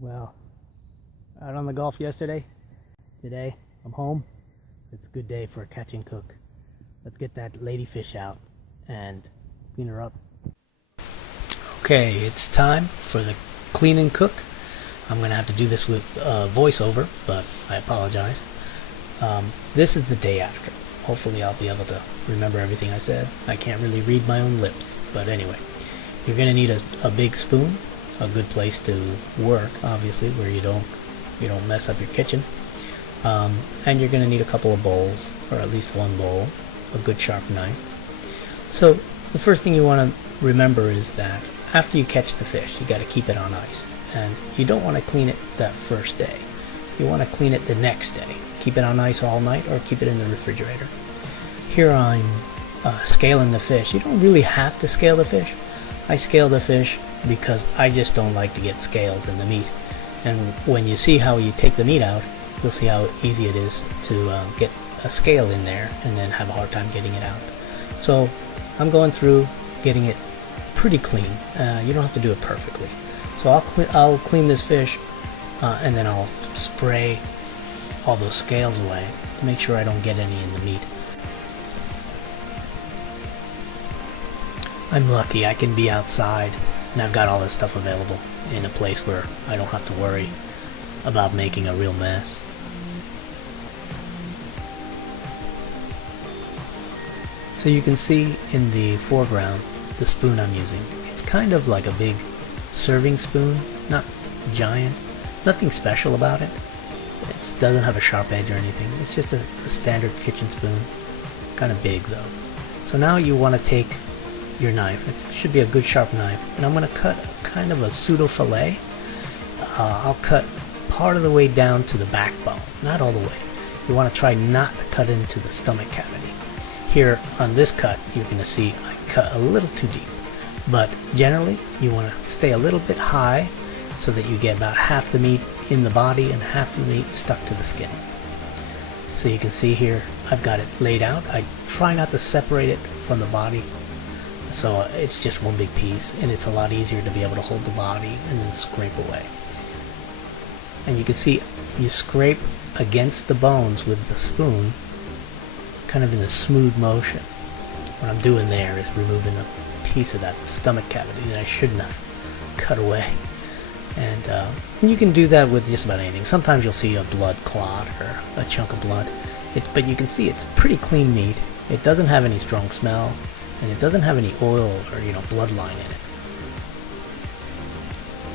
Well, out on the golf yesterday. Today, I'm home. It's a good day for a catch and cook. Let's get that ladyfish out and clean her up. Okay, it's time for the clean and cook. I'm going to have to do this with voiceover, but I apologize. This is the day after. Hopefully I'll be able to remember everything I said. I can't really read my own lips, but anyway. You're going to need a big spoon, a good place to work, obviously, where you don't mess up your kitchen. And you're going to need a couple of bowls, or at least one bowl, a good sharp knife. So the first thing you want to remember is that after you catch the fish, you got to keep it on ice. And you don't want to clean it that first day. You want to clean it the next day. Keep it on ice all night or keep it in the refrigerator. Here I'm scaling the fish. You don't really have to scale the fish. I scale the fish because I just don't like to get scales in the meat. And when you see how you take the meat out, you'll see how easy it is to get a scale in there and then have a hard time getting it out. So I'm going through getting it pretty clean. You don't have to do it perfectly. So I'll clean this fish and then I'll spray all those scales away to make sure I don't get any in the meat. I'm lucky I can be outside and I've got all this stuff available in a place where I don't have to worry about making a real mess. So you can see in the foreground the spoon I'm using. It's kind of like a big serving spoon, not giant, nothing special about it. It doesn't have a sharp edge or anything. It's just a standard kitchen spoon, kind of big though. So now you want to take your knife. It should be a good sharp knife, and I'm going to cut kind of a pseudo fillet. I'll cut part of the way down to the backbone, not all the way. You want to try not to cut into the stomach cavity. Here on this cut, you're going to see I cut a little too deep, but generally you want to stay a little bit high so that you get about half the meat in the body and half the meat stuck to the skin. So you can see here I've got it laid out. I try not to separate it from the body, so it's just one big piece, and it's a lot easier to be able to hold the body and then scrape away. And you can see you scrape against the bones with the spoon, kind of in a smooth motion. What I'm doing there is removing a piece of that stomach cavity that I shouldn't have cut away. And you can do that with just about anything. Sometimes you'll see a blood clot or a chunk of blood, but you can see it's pretty clean meat. It doesn't have any strong smell, and it doesn't have any oil or bloodline in it.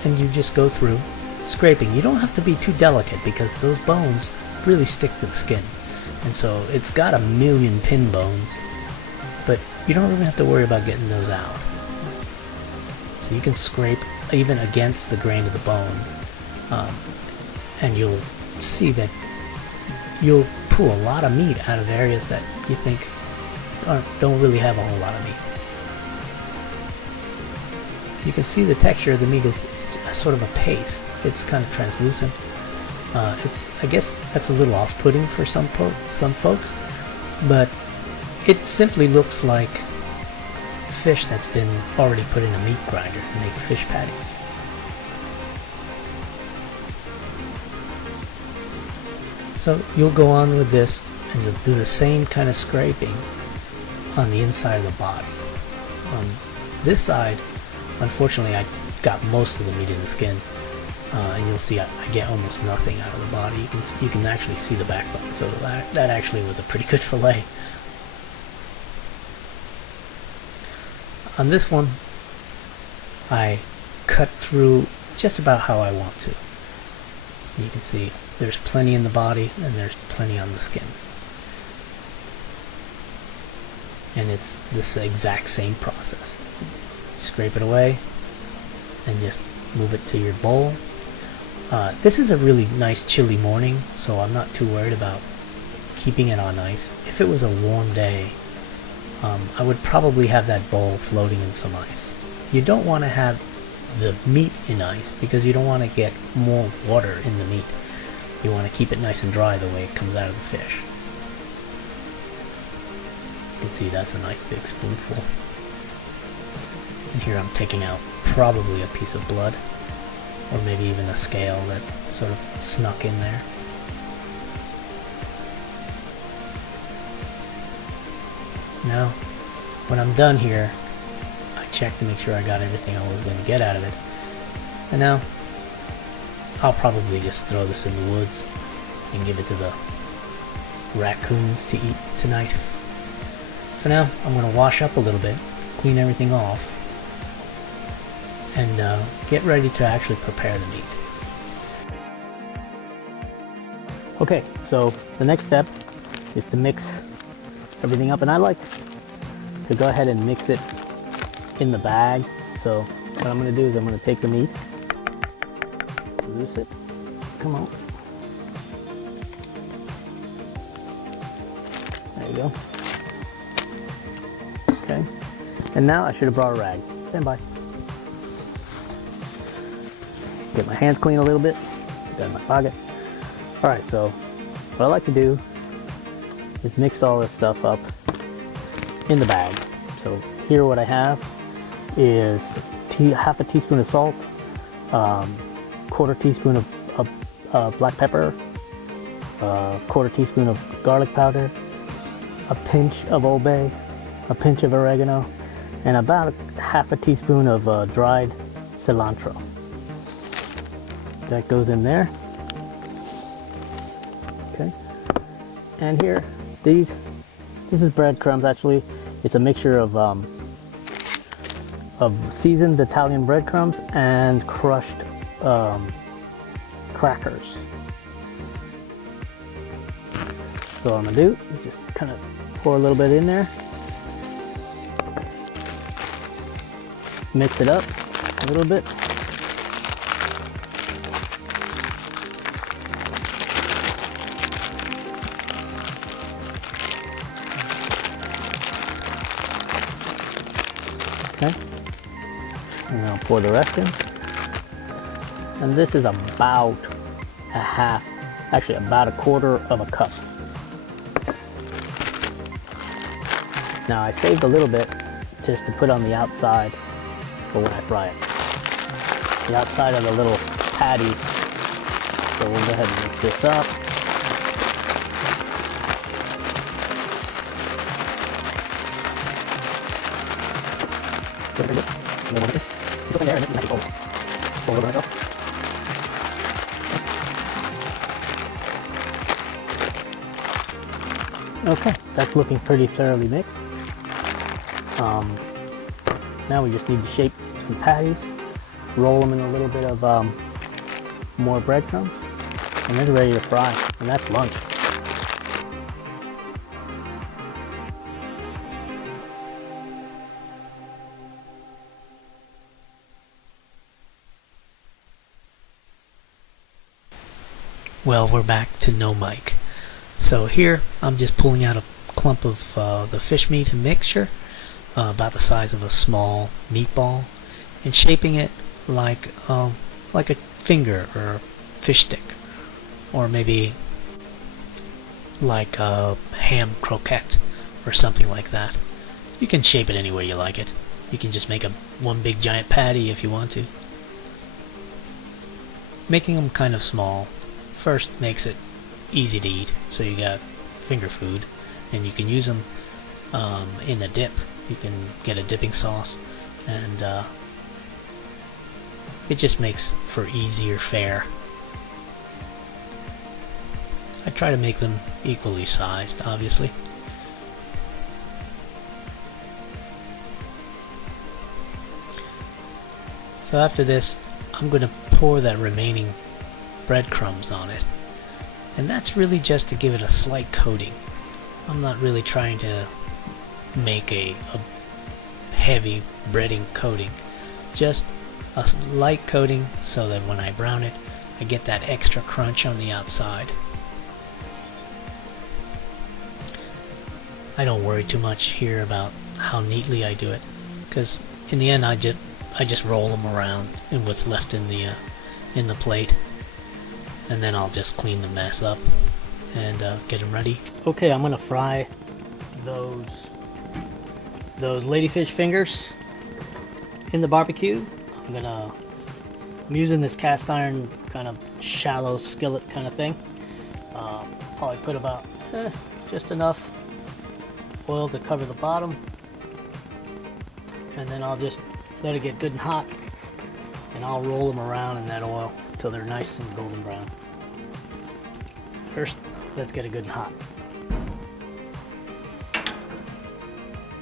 And you just go through scraping. You don't have to be too delicate because those bones really stick to the skin, and so it's got a million pin bones, but you don't really have to worry about getting those out. So you can scrape even against the grain of the bone, and you'll see that you'll pull a lot of meat out of areas that you think don't really have a whole lot of meat. You can see the texture of the meat is sort of a paste. It's kind of translucent. I guess that's a little off-putting for some folks, but it simply looks like fish that's been already put in a meat grinder to make fish patties. So you'll go on with this and you'll do the same kind of scraping on the inside of the body. On this side, unfortunately, I got most of the meat in the skin, and you'll see I get almost nothing out of the body. You can actually see the backbone, so that actually was a pretty good fillet. On this one, I cut through just about how I want to. You can see there's plenty in the body and there's plenty on the skin. And it's this exact same process. Scrape it away and just move it to your bowl. This is a really nice chilly morning, so I'm not too worried about keeping it on ice. If it was a warm day, I would probably have that bowl floating in some ice. You don't want to have the meat in ice because you don't want to get more water in the meat. You want to keep it nice and dry the way it comes out of the fish. You can see that's a nice big spoonful. And here I'm taking out probably a piece of blood. or maybe even a scale that sort of snuck in there. Now, when I'm done here, I check to make sure I got everything I was going to get out of it. And now, I'll probably just throw this in the woods and give it to the raccoons to eat tonight. So now, I'm going to wash up a little bit, clean everything off, and get ready to actually prepare the meat. Okay, so the next step is to mix everything up, and I like to go ahead and mix it in the bag. So what I'm going to do is I'm going to take the meat, loose it, come on, there you go. Okay, and now I should have brought a rag. Stand by. Get my hands clean a little bit, put that in my pocket. Alright, so what I like to do is mix all this stuff up in the bag. So here what I have is half a teaspoon of salt, quarter teaspoon of black pepper, quarter teaspoon of garlic powder, a pinch of Old Bay, a pinch of oregano, and about half a teaspoon of dried cilantro. That goes in there. Okay, and here, this is breadcrumbs. Actually, it's a mixture of seasoned Italian breadcrumbs and crushed crackers. So what I'm gonna do is just kind of pour a little bit in there, mix it up a little bit. Okay, and I'll pour the rest in. And this is about a half, actually about a quarter of a cup. Now I saved a little bit just to put on the outside for when I fry it. The outside of the little patties. So we'll go ahead and mix this up. Okay, that's looking pretty thoroughly mixed. Now we just need to shape some patties, roll them in a little bit of more breadcrumbs, and then ready to fry. And that's lunch. Well, we're back to no mic. So here, I'm just pulling out a clump of the fish meat and mixture, about the size of a small meatball, and shaping it like a finger or a fish stick, or maybe like a ham croquette or something like that. You can shape it any way you like it. You can just make one big giant patty if you want to. Making them kind of small first makes it easy to eat, so you got finger food, and you can use them in a dip. You can get a dipping sauce, and it just makes for easier fare. I try to make them equally sized, obviously. So after this, I'm going to pour that remaining breadcrumbs on it, and that's really just to give it a slight coating. I'm not really trying to make a heavy breading coating, just a light coating so that when I brown it, I get that extra crunch on the outside. I don't worry too much here about how neatly I do it, because in the end I just roll them around in what's left in the plate, and then I'll just clean the mess up and get them ready. Okay, I'm gonna fry those ladyfish fingers in the barbecue. I'm gonna I'm using this cast iron kind of shallow skillet kind of thing. Probably put about just enough oil to cover the bottom, and then I'll just let it get good and hot, and I'll roll them around in that oil until they're nice and golden brown. First, let's get it good and hot.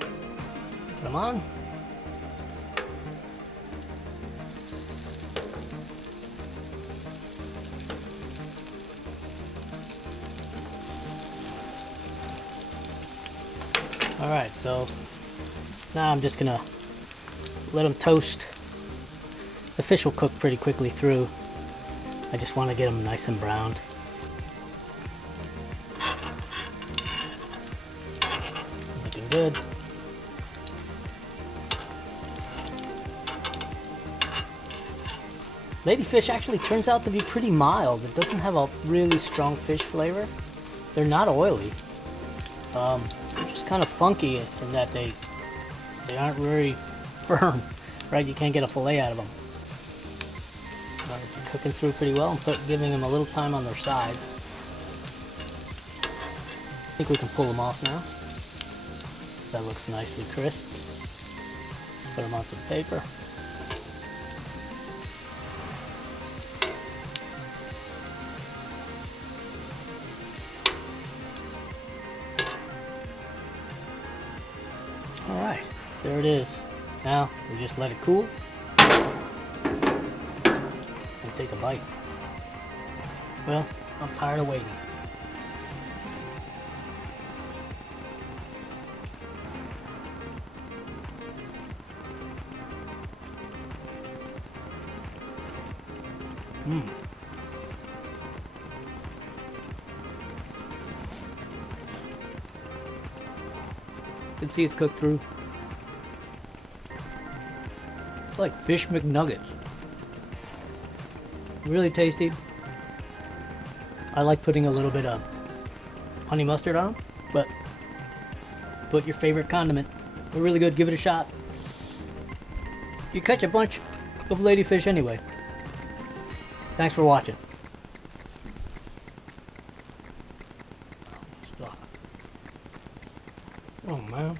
Put them on. Alright, so now I'm just gonna let them toast. The fish will cook pretty quickly through. I just want to get them nice and browned. Looking good. Ladyfish actually turns out to be pretty mild. It doesn't have a really strong fish flavor. They're not oily. They're just kind of funky in that they aren't very firm, right? You can't get a fillet out of them. They're cooking through pretty well and giving them a little time on their sides. I think we can pull them off now. That looks nicely crisp. Put them on some paper. Alright, there it is. Now we just let it cool and take a bite. Well, I'm tired of waiting. You can see it's cooked through. It's like fish McNuggets. Really tasty. I like putting a little bit of honey mustard on them, but put your favorite condiment. They're really good. Give it a shot. You catch a bunch of ladyfish anyway. Thanks for watching. Oh man.